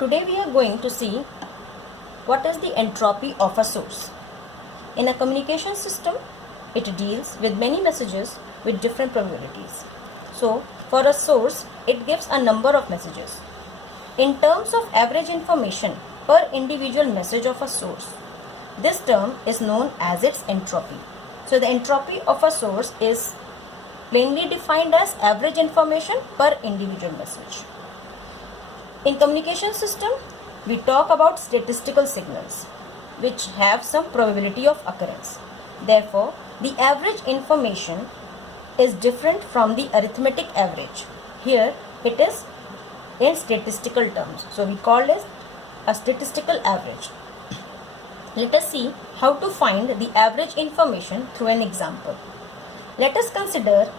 Today we are going to see what is the entropy of a source. In a communication system, it deals with many messages with different probabilities. So, for a source, it gives a number of messages. In terms of average information per individual message of a source, this term is known as its entropy. So, the entropy of a source is plainly defined as average information per individual message. In communication system, we talk about statistical signals which have some probability of occurrence. Therefore, the average information is different from the arithmetic average. Here it is in statistical terms. So we call this a statistical average. Let us see how to find the average information through an example. Let us consider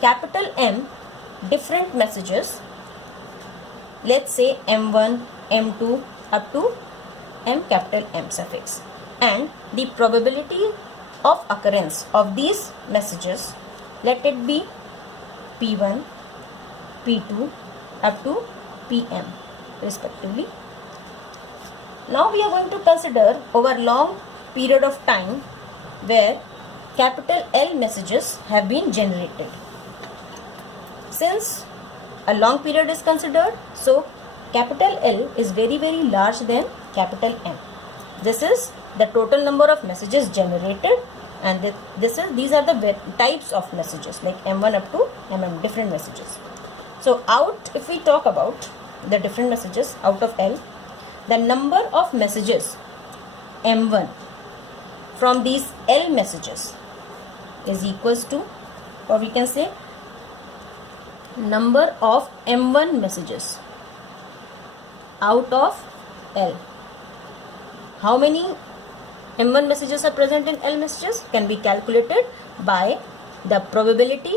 capital M different messages. Let's say M1, M2 up to M capital M suffix, and the probability of occurrence of these messages, let it be P1, P2 up to PM respectively. Now we are going to consider over long period of time where capital L messages have been generated. Since a long period is considered, so capital L is very large than capital M. This is the total number of messages generated, and these are the types of messages like M1 up to MM, different messages. So if we talk about the different messages out of L, the number of messages M1 from these L messages is equals to, or we can say number of M1 messages out of L. How many M1 messages are present in L messages can be calculated by the probability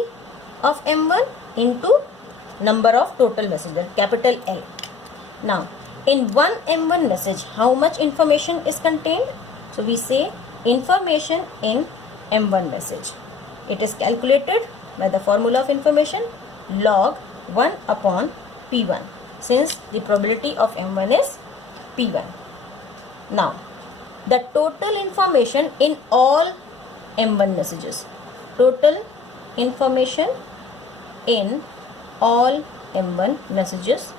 of M1 into number of total messages, capital L. Now, in one M1 message, how much information is contained? So we say information in M1 message. It is calculated by the formula of information log 1 upon P1, since the probability of M1 is P1. Now, the total information in all M1 messages, total information in all M1 messages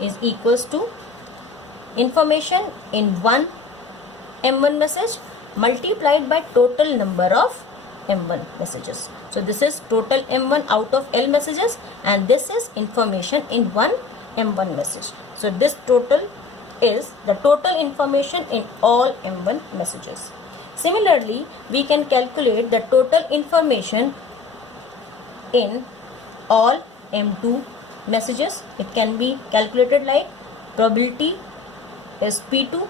is equals to information in one M1 message multiplied by total number of M1 messages. So this is total M1 out of L messages, and this is information in one M1 message. So this total is the total information in all M1 messages. Similarly, we can calculate the total information in all M2 messages. It can be calculated like probability is P2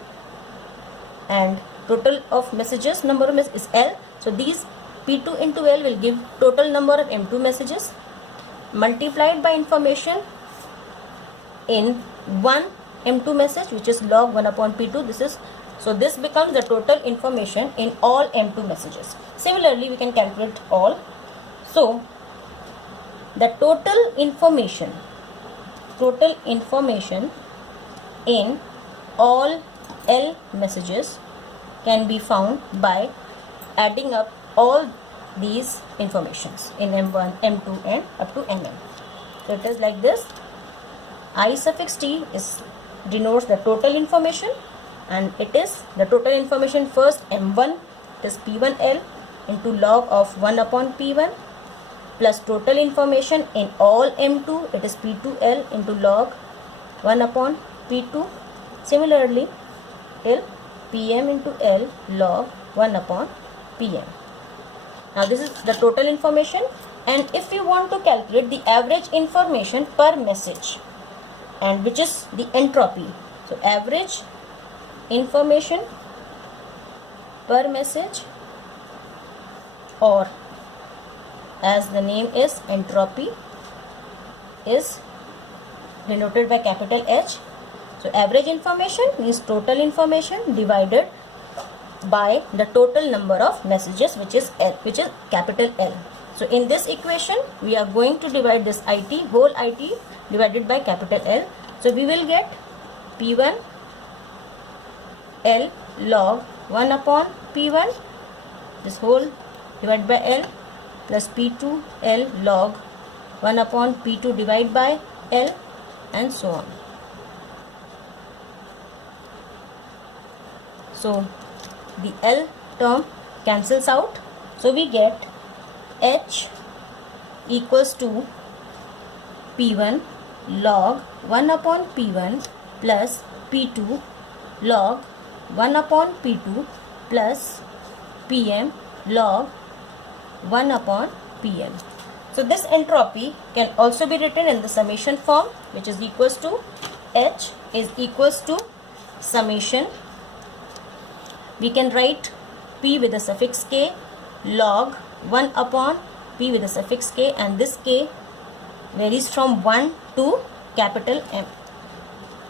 and total of messages, number of messages is L. So these P2 into L will give total number of M2 messages multiplied by information in one M2 message, which is log 1 upon P2. This becomes the total information in all M2 messages. Similarly, we can calculate all. So the total information in all L messages can be found by adding up all these informations in M1, M2 and up to MM. So it is like this. I suffix T denotes the total information, and it is the total information first M1, it is P1L into log of 1 upon P1 plus total information in all M2, it is P2L into log 1 upon P2. Similarly, till PM into L log 1 upon PM. Now this is the total information, and if you want to calculate the average information per message, and which is the entropy, so average information per message, or as the name is entropy, is denoted by capital H. So average information means total information divided by the total number of messages, which is L, which is capital L. So in this equation, we are going to divide this IT, whole IT divided by capital L. So we will get P1 L log 1 upon P1, this whole divided by L, plus P2 L log 1 upon P2 divided by L, and so on. So the L term cancels out. So we get H equals to P1 log 1 upon P1 plus P2 log 1 upon P2 plus PM log 1 upon PM. So this entropy can also be written in the summation form, which is equals to H is equals to summation. We can write P with the suffix K log 1 upon P with the suffix K, and this K varies from 1 to capital M.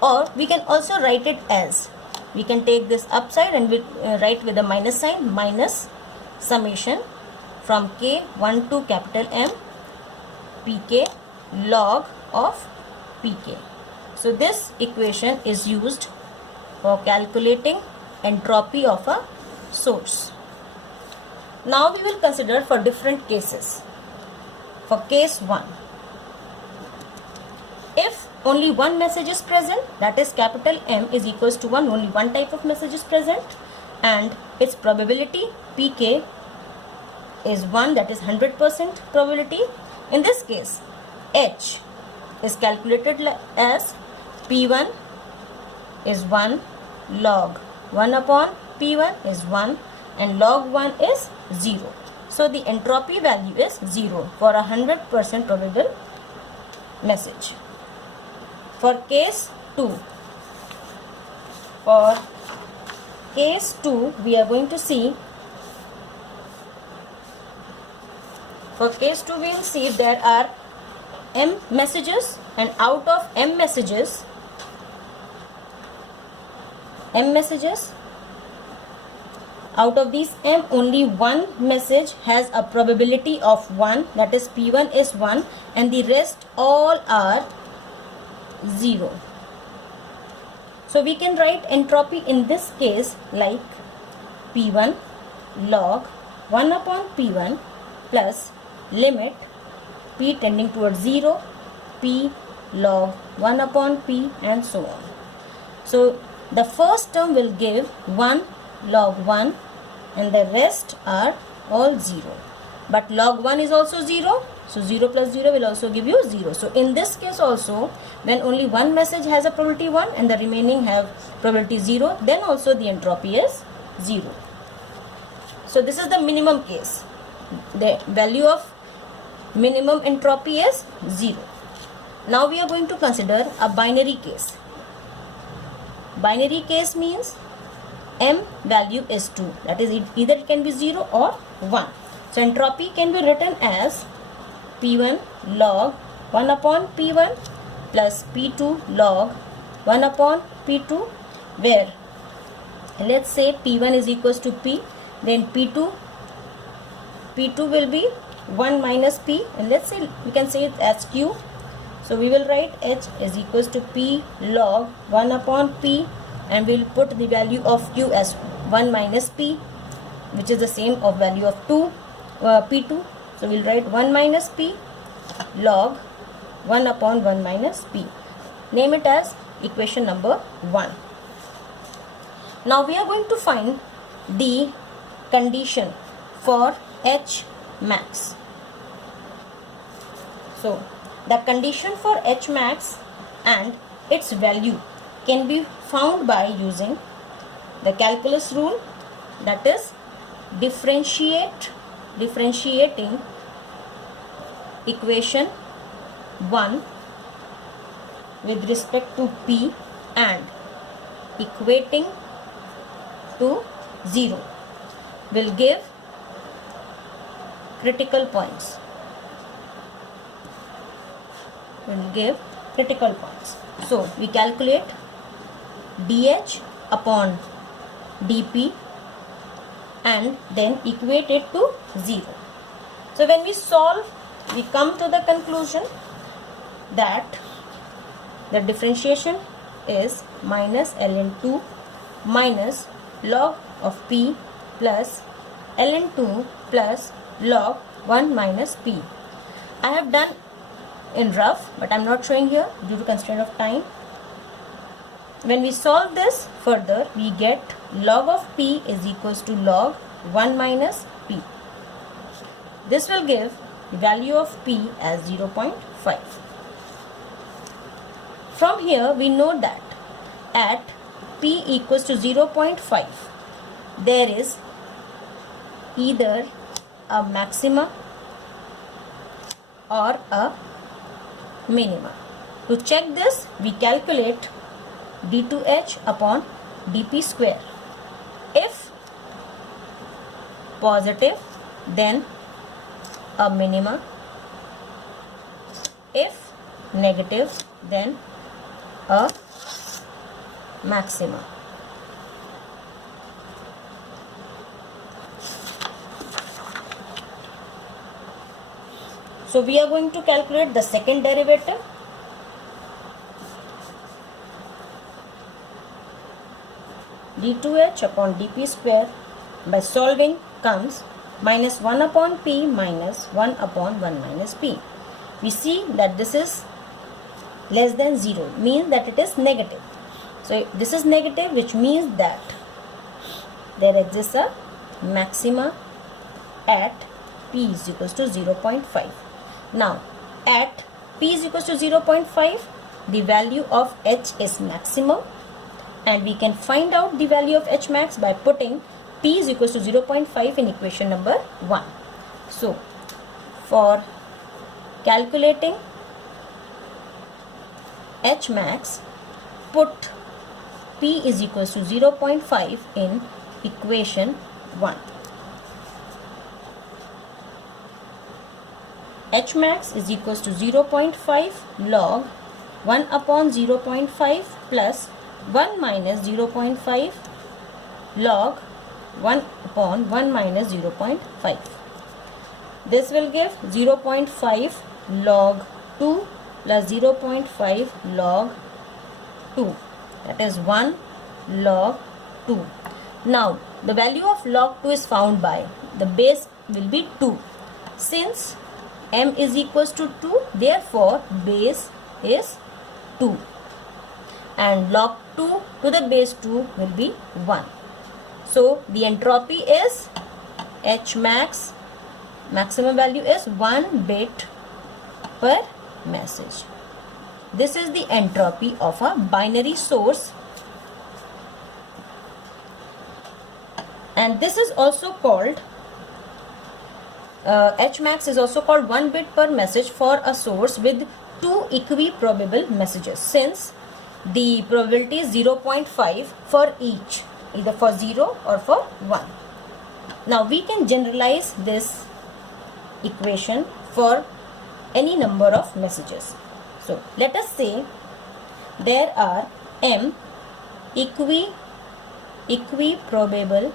Or we can also write it as, we can take this upside and we write with a minus sign, minus summation from K 1 to capital M Pk log of Pk. So this equation is used for calculating entropy of a source. Now we will consider for different cases. For case 1, if only one message is present, that is capital M is equals to 1, only one type of message is present, and its probability Pk is 1, that is 100% probability. In this case, H is calculated as P1 is 1 log 1 upon P1 is 1 and log 1 is 0. So the entropy value is 0 for a 100% probable message. For case 2, we are going to see, for case 2 we will see there are M messages, and out of M messages, out of these M, only one message has a probability of 1, that is P1 is 1, and the rest all are 0. So we can write entropy in this case like P1 log 1 upon P1 plus limit P tending towards 0, P log 1 upon P, and so on. So the first term will give 1 log 1 and the rest are all 0. But log 1 is also 0. So 0 plus 0 will also give you 0. So in this case also, when only one message has a probability 1 and the remaining have probability 0, then also the entropy is 0. So this is the minimum case. The value of minimum entropy is 0. Now we are going to consider a binary case. Binary case means M value is 2. That is, either it can be 0 or 1. So entropy can be written as P1 log 1 upon P1 plus P2 log 1 upon P2, where let's say P1 is equals to P, then P2 will be 1 minus P, and let's say we can say it as Q. So we will write H is equals to P log 1 upon P, and we will put the value of Q as 1 minus P, which is the same of value of P2. So we will write 1 minus P log 1 upon 1 minus P. Name it as equation number 1. Now we are going to find the condition for H max. So the condition for H max and its value can be found by using the calculus rule, that is differentiating equation 1 with respect to P and equating to 0 will give critical points. So we calculate dH upon dP and then equate it to 0. So when we solve, we come to the conclusion that the differentiation is minus ln2 minus log of p plus ln2 plus log 1 minus p. I have done in rough, but I am not showing here due to constraint of time. When we solve this further, we get log of p is equals to log 1 minus p. This will give the value of p as 0.5. From here we know that at p equals to 0.5, there is either a maxima or a minima. To check this, we calculate d2h upon dp square. If positive, then a minima. If negative, then a maxima. So we are going to calculate the second derivative. d2h upon dp square by solving comes minus 1 upon p minus 1 upon 1 minus p. We see that this is less than 0, means that it is negative. So this is negative, which means that there exists a maxima at p is equals to 0.5. Now at p is equals to 0.5, the value of h is maximum, and we can find out the value of h max by putting p is equals to 0.5 in equation number 1. So for calculating h max, put p is equals to 0.5 in equation 1. H max is equals to 0.5 log 1 upon 0.5 plus 1 minus 0.5 log 1 upon 1 minus 0.5. This will give 0.5 log 2 plus 0.5 log 2, that is 1 log 2. Now the value of log 2 is found by the base will be 2. Since m is equals to 2, therefore base is 2, and log 2 to the base 2 will be 1. So the entropy is h max, maximum value is 1 bit per message. This is the entropy of a binary source, and this is also called h max is also called 1 bit per message for a source with 2 equiprobable messages, since the probability is 0.5 for each, either for 0 or for 1. Now we can generalize this equation for any number of messages. So let us say there are m equiprobable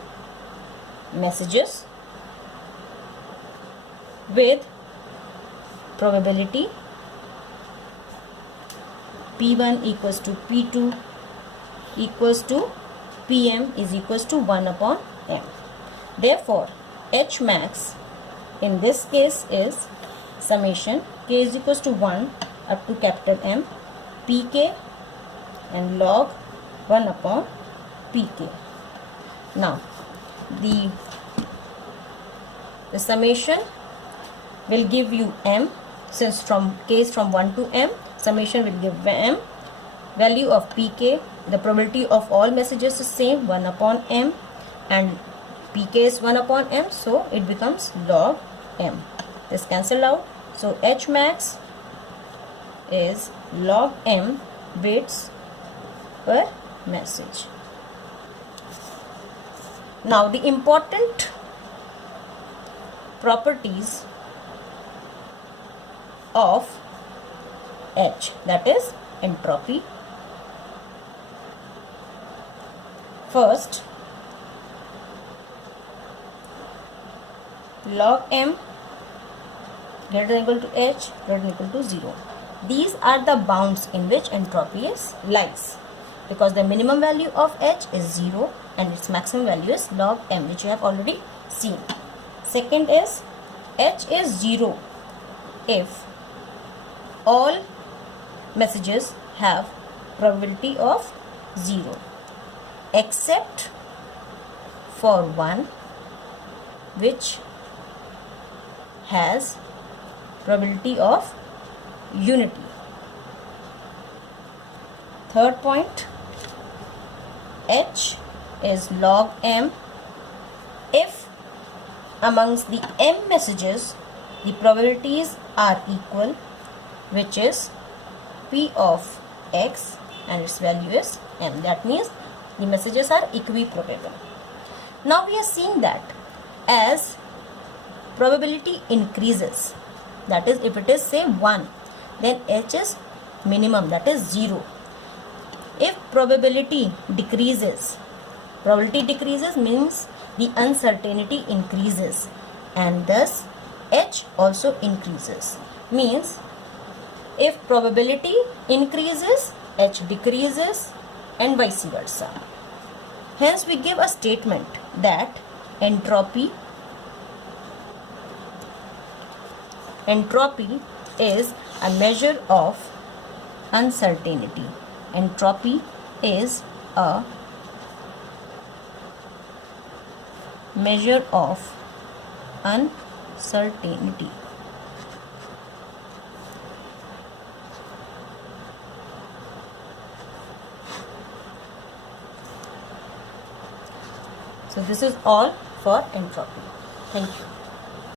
messages with probability p1 equals to p2 equals to pm is equals to 1 upon m. Therefore h max in this case is summation k is equals to 1 up to capital M pk and log 1 upon pk. Now the summation will give you m, since from k is from 1 to m, summation will give m. Value of pk, the probability of all messages is same, 1 upon m, and pk is 1 upon m, so it becomes log m. This cancel out, so h max is log m bits per message. Now the important properties of h, that is entropy. First, log m greater than equal to H, greater than equal to 0. These are the bounds in which entropy lies, because the minimum value of H is 0 and its maximum value is log m, which you have already seen. Second is H is 0 if all messages have probability of 0 except for one which has probability of unity. Third point, H is log m if amongst the m messages the probabilities are equal, which is P of x and its value is m. That means the messages are equiprobable. Now we are seeing that as probability increases, that is if it is say 1, then H is minimum, that is 0. If probability decreases means the uncertainty increases and thus H also increases. Means if probability increases, H decreases and vice versa. Hence we give a statement that entropy is a measure of uncertainty. Entropy is a measure of uncertainty. So this is all for entropy. Thank you.